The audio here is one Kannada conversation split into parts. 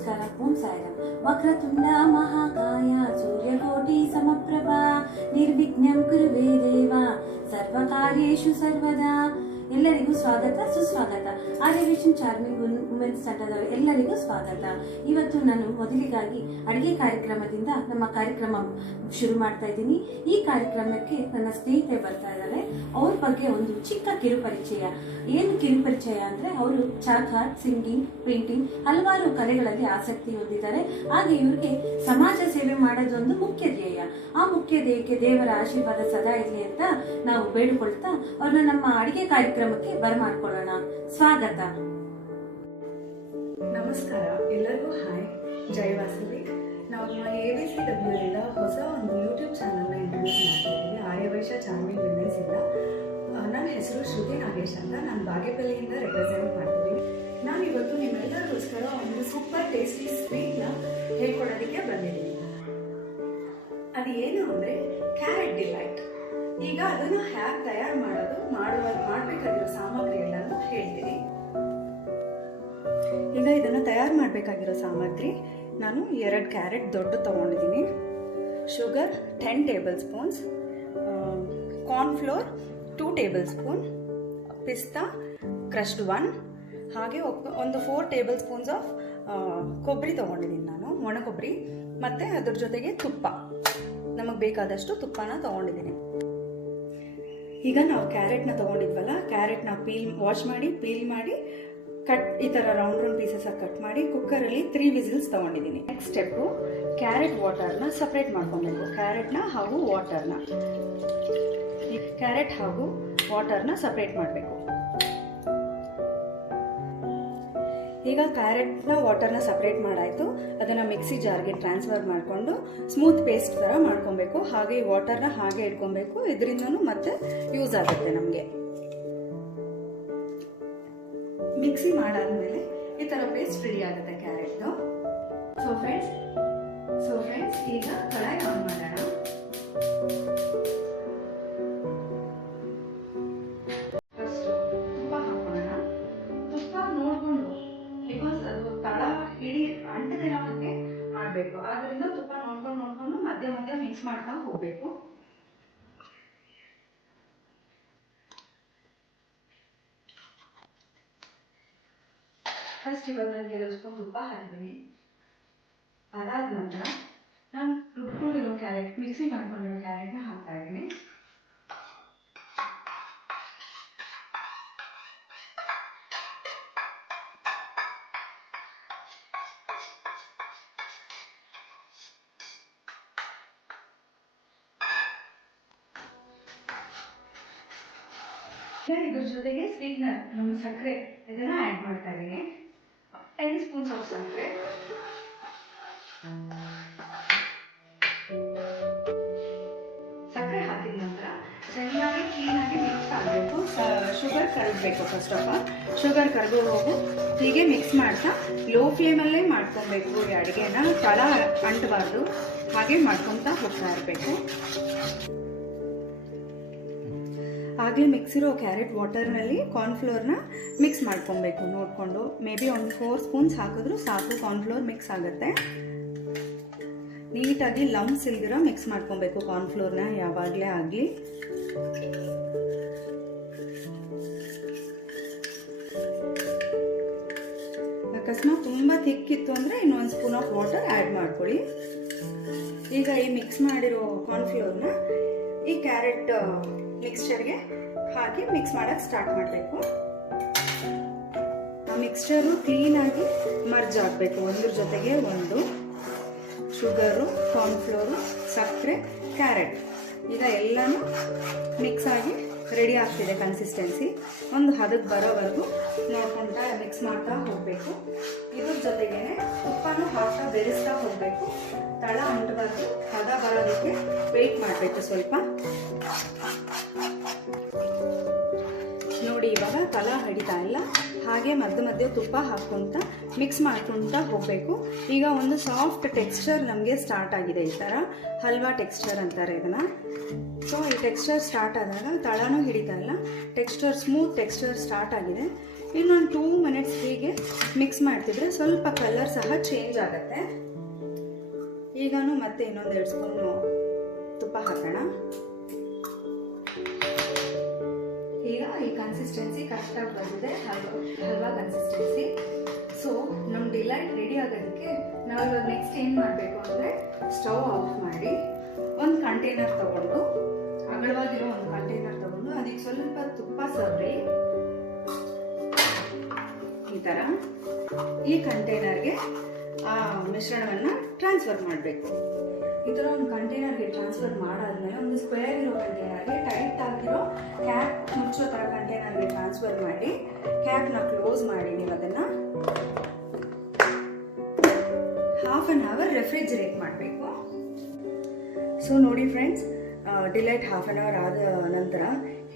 ನಮಸ್ಕಾರ. ಓಂ ಸಾಯಿರಾಮ್. ವಕ್ರತುಂಡ ಮಹಾಕಾಯ ಸೂರ್ಯಕೋಟಿ ಸಮಪ್ರಭಾ ನಿರ್ವಿಘ್ನಂ ಕುರುವೇ ದೇವ ಸರ್ವಕಾರ್ಯೇಷು ಸರ್ವದಾ. ಎಲ್ಲರಿಗೂ ಸ್ವಾಗತ ಸುಸ್ವಾಗತ. ಆರ್ಯವಿಷನ್ ಚಾರ್ಮಿಂಗ್ ವುಮೆನ್ಸ್ ತಂಡದವರು ಎಲ್ಲರಿಗೂ ಸ್ವಾಗತ. ಇವತ್ತು ನಾನು ಮೊದಲಿಗಾಗಿ ಅಡುಗೆ ಕಾರ್ಯಕ್ರಮದಿಂದ ನಮ್ಮ ಕಾರ್ಯಕ್ರಮ ಶುರು ಮಾಡ್ತಾ ಇದ್ದೀನಿ. ಈ ಕಾರ್ಯಕ್ರಮಕ್ಕೆ ನನ್ನ ಸ್ನೇಹಿತೆ ಬರ್ತಾ ಇದ್ದಾರೆ. ಅವ್ರ ಬಗ್ಗೆ ಒಂದು ಚಿಕ್ಕ ಕಿರುಪರಿಚಯ. ಏನು ಕಿರುಪರಿಚಯ ಅಂದ್ರೆ, ಅವರು ಚಾರ್ಟ್, ಸಿಂಗಿಂಗ್, ಪೇಂಟಿಂಗ್ ಹಲವಾರು ಕಲೆಗಳಲ್ಲಿ ಆಸಕ್ತಿ ಹೊಂದಿದ್ದಾರೆ. ಹಾಗೆ ಇವ್ರಿಗೆ ಸಮಾಜ ಸೇವೆ ಮಾಡೋದೊಂದು ಮುಖ್ಯ ಧ್ಯೇಯ. ಆ ಮುಖ್ಯ ಧ್ಯೇಯಕ್ಕೆ ದೇವರ ಆಶೀರ್ವಾದ ಸದಾ ಇರಲಿ ಅಂತ ನಾವು ಬೇಡಿಕೊಳ್ತಾ ಅವ್ರನ್ನ ನಮ್ಮ ಅಡುಗೆ ಕಾರ್ಯಕ್ರಮಕ್ಕೆ ಬರಮಾಡ್ಕೊಳ್ಳೋಣ. ಸ್ವಾಗತ. ನಮಸ್ಕಾರ ಎಲ್ಲರಿಗೂ. ಹಾಯ್, ಜೈ ವಾಸವಿ. ನಾವು ABCW ಇಂದ ಹೊಸ ಒಂದು ಯೂಟ್ಯೂಬ್ ಚಾನಲ್ನ ಇಂಟ್ರೊಡ್ಯೂಸ್ ಮಾಡ್ತಾ ಇದ್ದೀವಿ, ಆರ್ಯವೈಶ್ಯ ಚಾರ್ಮಿಂಗ್ ವುಮೆನ್ಸ್ ಇಂದ. ನನ್ನ ಹೆಸರು ಶ್ರುತಿ ನಾಗೇಶ್ ಅಂತ. ನಾನು ಬಾಗೇಪಲ್ಲಿಯಿಂದ ರೆಪ್ರೆಸೆಂಟ್ ಮಾಡ್ತಿದ್ದೀನಿ. ನಾನು ಇವತ್ತು ನಿಮ್ಮೆಲ್ಲರಿಗೋಸ್ಕರ ಒಂದು ಸೂಪರ್ ಟೇಸ್ಟಿ ಸ್ವೀಟ್ನ ಹೇಳ್ಕೊಡೋದಕ್ಕೆ ಬಂದಿದ್ದೀನಿ. ಅದು ಏನು ಅಂದರೆ ಕ್ಯಾರೆಟ್ ಡಿಲೈಟ್. ಈಗ ಅದನ್ನು ಹ್ಯಾಕ್ ತಯಾರು ಮಾಡಬೇಕಾಗಿರೋ ಸಾಮಗ್ರಿ ಎಲ್ಲನೂ ಹೇಳ್ತೀನಿ. ಈಗ ಇದನ್ನು ತಯಾರು ಮಾಡಬೇಕಾಗಿರೋ ಸಾಮಗ್ರಿ, ನಾನು 2 ಕ್ಯಾರೆಟ್ ದೊಡ್ಡ ತೊಗೊಂಡಿದ್ದೀನಿ, sugar 10 table spoons, cornflour 2 table spoon, ಪಿಸ್ತಾ ಕ್ರಶ್ಡ್ 1, ಹಾಗೆ ಒಂದು 4 ಟೇಬಲ್ ಸ್ಪೂನ್ಸ್ ಆಫ್ ಕೊಬ್ಬರಿ ತೊಗೊಂಡಿದ್ದೀನಿ ನಾನು, ಒಣ ಕೊಬ್ಬರಿ, ಮತ್ತು ಅದ್ರ ಜೊತೆಗೆ ತುಪ್ಪ, ನಮಗೆ ಬೇಕಾದಷ್ಟು ತುಪ್ಪನ ತೊಗೊಂಡಿದ್ದೀನಿ. ಈಗ ನಾವು ಕ್ಯಾರೆಟ್ನ ತೊಗೊಂಡಿದ್ವಲ್ಲ, ಕ್ಯಾರೆಟ್ನ ವಾಶ್ ಮಾಡಿ ಪೀಲ್ ಮಾಡಿ ಈ ಥರ ರೌಂಡ್ ಪೀಸಸ್ ಕಟ್ ಮಾಡಿ ಕುಕ್ಕರಲ್ಲಿ 3 ವಿಸಿಲ್ಸ್ ತೊಗೊಂಡಿದ್ದೀನಿ. ನೆಕ್ಸ್ಟ್ ಸ್ಟೆಪ್ಪು, ಕ್ಯಾರೆಟ್ ವಾಟರ್ನ ಸಪ್ರೇಟ್ ಮಾಡ್ಕೊಬೇಕು. ಕ್ಯಾರೆಟ್ನ ಹಾಗೂ ವಾಟರ್ನ ಸಪ್ರೇಟ್ ಮಾಡಬೇಕು. ಈಗ ಕ್ಯಾರೆಟ್ನ ವಾಟರ್ನ ಸಪ್ರೇಟ್ ಮಾಡಾಯಿತು. ಅದನ್ನು ಮಿಕ್ಸಿ ಜಾರ್ಗೆ ಟ್ರಾನ್ಸ್ಫರ್ ಮಾಡಿಕೊಂಡು ಸ್ಮೂತ್ ಪೇಸ್ಟ್ ಥರ ಮಾಡ್ಕೊಬೇಕು. ಹಾಗೆ ಈ ವಾಟರ್ನ ಹಾಗೆ ಇಟ್ಕೊಬೇಕು. ಇದರಿಂದನೂ ಮತ್ತೆ ಯೂಸ್ ಆಗುತ್ತೆ ನಮಗೆ. ಮಿಕ್ಸಿ ಮಾಡಾದ್ಮೇಲೆ ಈ ಥರ ಪೇಸ್ಟ್ ರೆಡಿ ಆಗುತ್ತೆ ಕ್ಯಾರೆಟ್ದು. ಸೊ ಫ್ರೆಂಡ್ಸ್ ಈಗ ಕಡಾಯಿ ಆನ್ ಮಾಡೋಣ. ಫಸ್ಟ್ ತುಪ್ಪ ಹಾಕೋಣ. ತುಪ್ಪ ನೋಡ್ಕೊಂಡು, ಬಿಕಾಸ್ ಅದು ತಳ ಇಡೀ ಅಂಟದಿರೋಕ್ಕೆ ಮಾಡಬೇಕು. ಆದ್ದರಿಂದ ತುಪ್ಪ ನೋಡ್ಕೊಂಡು ಮಧ್ಯ ಮಿಕ್ಸ್ ಮಾಡ್ತಾ ಹೋಗ್ಬೇಕು. ಫಸ್ಟ್ ಇವಾಗ ನನಗೆ 2 ಸ್ಪೂನ್ ತುಪ್ಪ ಹಾಕಿದ್ದೀನಿ. ಅದಾದ ನಂತರ ನಾನು ರುಬ್ಕೊಂಡಿರೋ ಕ್ಯಾರೆಟ್, ಮಿಕ್ಸಿ ಮಾಡ್ಕೊಂಡಿರೋ ಕ್ಯಾರೆಟ್ನ ಹಾಕ್ತಾ ಇದ್ದೀನಿ. ಇದ್ರ ಜೊತೆಗೆ ಸ್ವೀಟ್ನರ್, ನಮ್ಮ ಸಕ್ಕರೆ, ಇದನ್ನ ಆ್ಯಡ್ ಮಾಡ್ತಾ ಇದ್ದೀನಿ. 10 ಸ್ಪೂನ್ಸ್ ಆಫ್ ಸಕ್ಕರೆ, ಹಾಕಿದ ನಂತರ ಚೆನ್ನಾಗಿ ಕ್ಲೀನಾಗಿ ಮಿಕ್ಸ್ ಆಗಬೇಕು. ಶುಗರ್ ಕರಗಬೇಕು. ಫಸ್ಟ್ ಆಫ್ ಆಲ್ ಶುಗರ್ ಕರಗೋವರೆಗೂ ಹೀಗೆ ಮಿಕ್ಸ್ ಮಾಡ್ತಾ ಲೋ ಫ್ಲೇಮಲ್ಲೇ ಮಾಡ್ಕೊಬೇಕು. ಈ ಅಡುಗೆನ ತಳ ಅಂಟಬಾರ್ದು, ಹಾಗೆ ಮಾಡ್ಕೊತಾ ಹೋಗ್ತಾ ಇರಬೇಕು. ಹಾಗೆ ಮಿಕ್ಸಿರೋ ಕ್ಯಾರೆಟ್ ವಾಟರ್ನಲ್ಲಿ ಕಾರ್ನ್ಫ್ಲೋರ್ನ ಮಿಕ್ಸ್ ಮಾಡ್ಕೊಬೇಕು ನೋಡಿಕೊಂಡು. ಮೇ ಬಿ ಒಂದು 4 ಸ್ಪೂನ್ಸ್ ಹಾಕಿದ್ರೂ ಸಾಕು, ಕಾರ್ನ್ಫ್ಲೋರ್ ಮಿಕ್ಸ್ ಆಗುತ್ತೆ. ನೀಟಾಗಿ ಲಂಪ್ಸ್ ಇಲ್ದಿರೋ ಮಿಕ್ಸ್ ಮಾಡ್ಕೊಬೇಕು ಕಾರ್ನ್ಫ್ಲೋರ್ನ ಯಾವಾಗಲೇ ಆಗಲಿ. ಅಕಸ್ಮಾತ್ ತುಂಬ ತಿಕ್ಕಿತ್ತು ಅಂದರೆ ಇನ್ನೊಂದು ಸ್ಪೂನ್ ಆಫ್ ವಾಟರ್ ಆ್ಯಡ್ ಮಾಡ್ಕೊಳ್ಳಿ. ಈಗ ಈ ಮಿಕ್ಸ್ ಮಾಡಿರೋ ಕಾರ್ನ್ಫ್ಲೋರ್ನ ಈ ಕ್ಯಾರೆಟ್ ಮಿಕ್ಸ್ಚರ್ಗೆ ಹಾಕಿ ಮಿಕ್ಸ್ ಮಾಡೋಕ್ಕೆ ಸ್ಟಾರ್ಟ್ ಮಾಡಬೇಕು. ಆ ಮಿಕ್ಸ್ಚರು ಕ್ಲೀನಾಗಿ ಮರ್ಜ್ ಆಗಬೇಕು. ಒಂದ್ರ ಜೊತೆಗೆ ಒಂದು ಶುಗರು, ಕಾರ್ನ್ಫ್ಲೋರು, ಸಕ್ಕರೆ, ಕ್ಯಾರೆಟ್, ಈಗ ಎಲ್ಲನೂ ಮಿಕ್ಸ್ ಆಗಿ ರೆಡಿ ಆಗ್ತಿದೆ. ಕನ್ಸಿಸ್ಟೆನ್ಸಿ ಒಂದು ಹದಕ್ಕೆ ಬರೋವರೆಗೂ ನೋಡ್ಕೊತಾ ಮಿಕ್ಸ್ ಮಾಡ್ತಾ ಹೋಗಬೇಕು. ಇದ್ರ ಜೊತೆಗೇ ತುಪ್ಪನೂ ಹಾಕ್ತಾ ಬೆರೆಸ್ತಾ ಹೋಗಬೇಕು. ತಳ ಅಂಟಬಾರ್ದು, ಹದ ಬರೋದಕ್ಕೆ ವೆಯ್ಟ್ ಮಾಡಬೇಕು ಸ್ವಲ್ಪ. ನೋಡಿ, ಇವಾಗ ತಳ ಹಿಡಿತಾ ಇಲ್ಲ, ಹಾಗೆ ಮಧ್ಯೆ ತುಪ್ಪ ಹಾಕ್ಕೊಂತ ಮಿಕ್ಸ್ ಮಾಡ್ಕೊತಾ ಹೋಗಬೇಕು. ಈಗ ಒಂದು ಸಾಫ್ಟ್ ಟೆಕ್ಸ್ಚರ್ ನಮಗೆ ಸ್ಟಾರ್ಟ್ ಆಗಿದೆ. ಈ ಥರ ಹಲ್ವಾ ಟೆಕ್ಸ್ಚರ್ ಅಂತಾರೆ ಇದನ್ನು. ಸೊ ಈ ಟೆಕ್ಸ್ಚರ್ ಸ್ಟಾರ್ಟ್ ಆದಾಗ ತಳನೂ ಹಿಡಿತಾ ಇಲ್ಲ, ಸ್ಮೂತ್ ಟೆಕ್ಸ್ಚರ್ ಸ್ಟಾರ್ಟ್ ಆಗಿದೆ. ಇನ್ನೊಂದು 2 ಮಿನಿಟ್ಸ್ ಹೀಗೆ ಮಿಕ್ಸ್ ಮಾಡ್ತಿದ್ರೆ ಸ್ವಲ್ಪ ಕಲರ್ ಸಹ ಚೇಂಜ್ ಆಗುತ್ತೆ. ಈಗನೂ ಮತ್ತೆ ಇನ್ನೊಂದು 2 ಸ್ಪೂನು ತುಪ್ಪ ಹಾಕೋಣ. ಈಗ ಈ ಕನ್ಸಿಸ್ಟೆನ್ಸಿ ಕರೆಕ್ಟಾಗಿ ಬಂದಿದೆ, ಹಲ್ವಾ ಕನ್ಸಿಸ್ಟೆನ್ಸಿ. ಸೊ ನಮ್ಮ ಡಿಲೈಟ್ ರೆಡಿ ಆಗೋದಕ್ಕೆ ನಾವು ಇವಾಗ ನೆಕ್ಸ್ಟ್ ಏನು ಮಾಡಬೇಕು ಅಂದರೆ ಸ್ಟವ್ ಆಫ್ ಮಾಡಿ ಒಂದು ಕಂಟೈನರ್ ತಗೊಂಡು, ಅಗಲವಾಗಿರೋ ಒಂದು ಕಂಟೈನರ್ ತಗೊಂಡು ಅದಕ್ಕೆ ಸ್ವಲ್ಪ ತುಪ್ಪ ಸವರಿ ಈ ಥರ ಈ ಕಂಟೈನರ್ಗೆ ಆ ಮಿಶ್ರಣವನ್ನು ಟ್ರಾನ್ಸ್ಫರ್ ಮಾಡಬೇಕು. ಈ ಥರ ಒಂದು ಕಂಟೈನರ್ಗೆ ಟ್ರಾನ್ಸ್ಫರ್ ಮಾಡಾದ್ಮೇಲೆ ಒಂದು ಸ್ಕ್ವೇರ್ ಇರೋ ಕಂಟೈನರ್ಗೆ, ಟೈಟ್ ಆಗಿರೋ ಕ್ಯಾಪ್ ಮುಚ್ಚೋ ಥರ ಕಂಟೈನರ್ಗೆ ಟ್ರಾನ್ಸ್ಫರ್ ಮಾಡಿ ಕ್ಯಾಪ್ನ ಕ್ಲೋಸ್ ಮಾಡಿ ನೀವು ಅದನ್ನು ಹಾಫ್ ಆನ್ ಅವರ್ ರೆಫ್ರಿಜರೇಟ್ ಮಾಡಬೇಕು. ಸೊ ನೋಡಿ friends, delight half an hour ಆದ ನಂತರ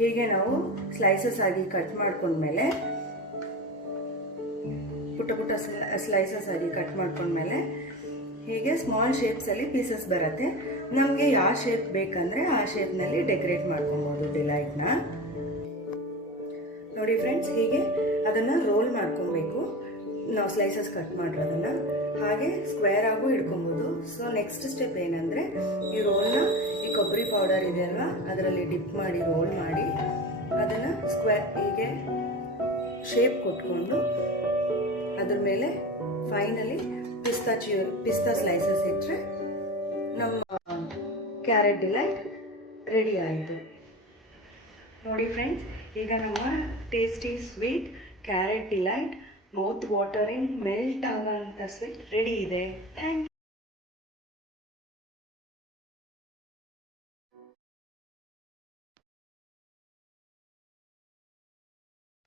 ಹೀಗೆ ನಾವು ಸ್ಲೈಸಸ್ ಆಗಿ ಕಟ್ ಮಾಡ್ಕೊಂಡ್ಮೇಲೆ, ಪುಟ್ಟ ಪುಟ್ಟ ಸ್ಲೈಸಸ್ ಆಗಿ ಕಟ್ ಮಾಡ್ಕೊಂಡ್ಮೇಲೆ ಹೀಗೆ ಸ್ಮಾಲ್ ಶೇಪ್ಸಲ್ಲಿ ಪೀಸಸ್ ಬರುತ್ತೆ. ನಮಗೆ ಯಾವ ಶೇಪ್ ಬೇಕಂದರೆ ಆ ಶೇಪ್ನಲ್ಲಿ ಡೆಕೋರೇಟ್ ಮಾಡ್ಕೊಬೋದು ಡಿಲೈಟ್ನ. ನೋಡಿ ಫ್ರೆಂಡ್ಸ್, ಹೀಗೆ ಅದನ್ನು ರೋಲ್ ಮಾಡ್ಕೊಬೇಕು. ನಾವು ಸ್ಲೈಸಸ್ ಕಟ್ ಮಾಡಿರೋದನ್ನು ಹಾಗೆ ಸ್ಕ್ವೇರ್ ಆಗು ಇಟ್ಕೊಬೋದು. ಸೊ ನೆಕ್ಸ್ಟ್ ಸ್ಟೆಪ್ ಏನಂದರೆ ಈ ರೋಲ್ನ ಈ ಕೊಬ್ಬರಿ ಪೌಡರ್ ಇದೆಯಲ್ವ ಅದರಲ್ಲಿ ಡಿಪ್ ಮಾಡಿ ರೋಲ್ ಮಾಡಿ ಅದನ್ನು ಸ್ಕ್ವೇರ್ ಹೀಗೆ ಶೇಪ್ ಕೊಟ್ಕೊಂಡು ಅದ್ರ ಮೇಲೆ ಫೈನಲಿ ಪಿಸ್ತಾ ಸ್ಲೈಸಸ್ ಇಟ್ಟರೆ ನಮ್ಮ ಕ್ಯಾರೆಟ್ ಡಿಲೈಟ್ ರೆಡಿ ಆಯಿತು. ನೋಡಿ ಫ್ರೆಂಡ್ಸ್, ಈಗ ನಮ್ಮ tasty sweet carrot delight mouth watering melt ಆಗೋಂಥ ಸ್ವೀಟ್ ರೆಡಿ ಇದೆ. Thank you.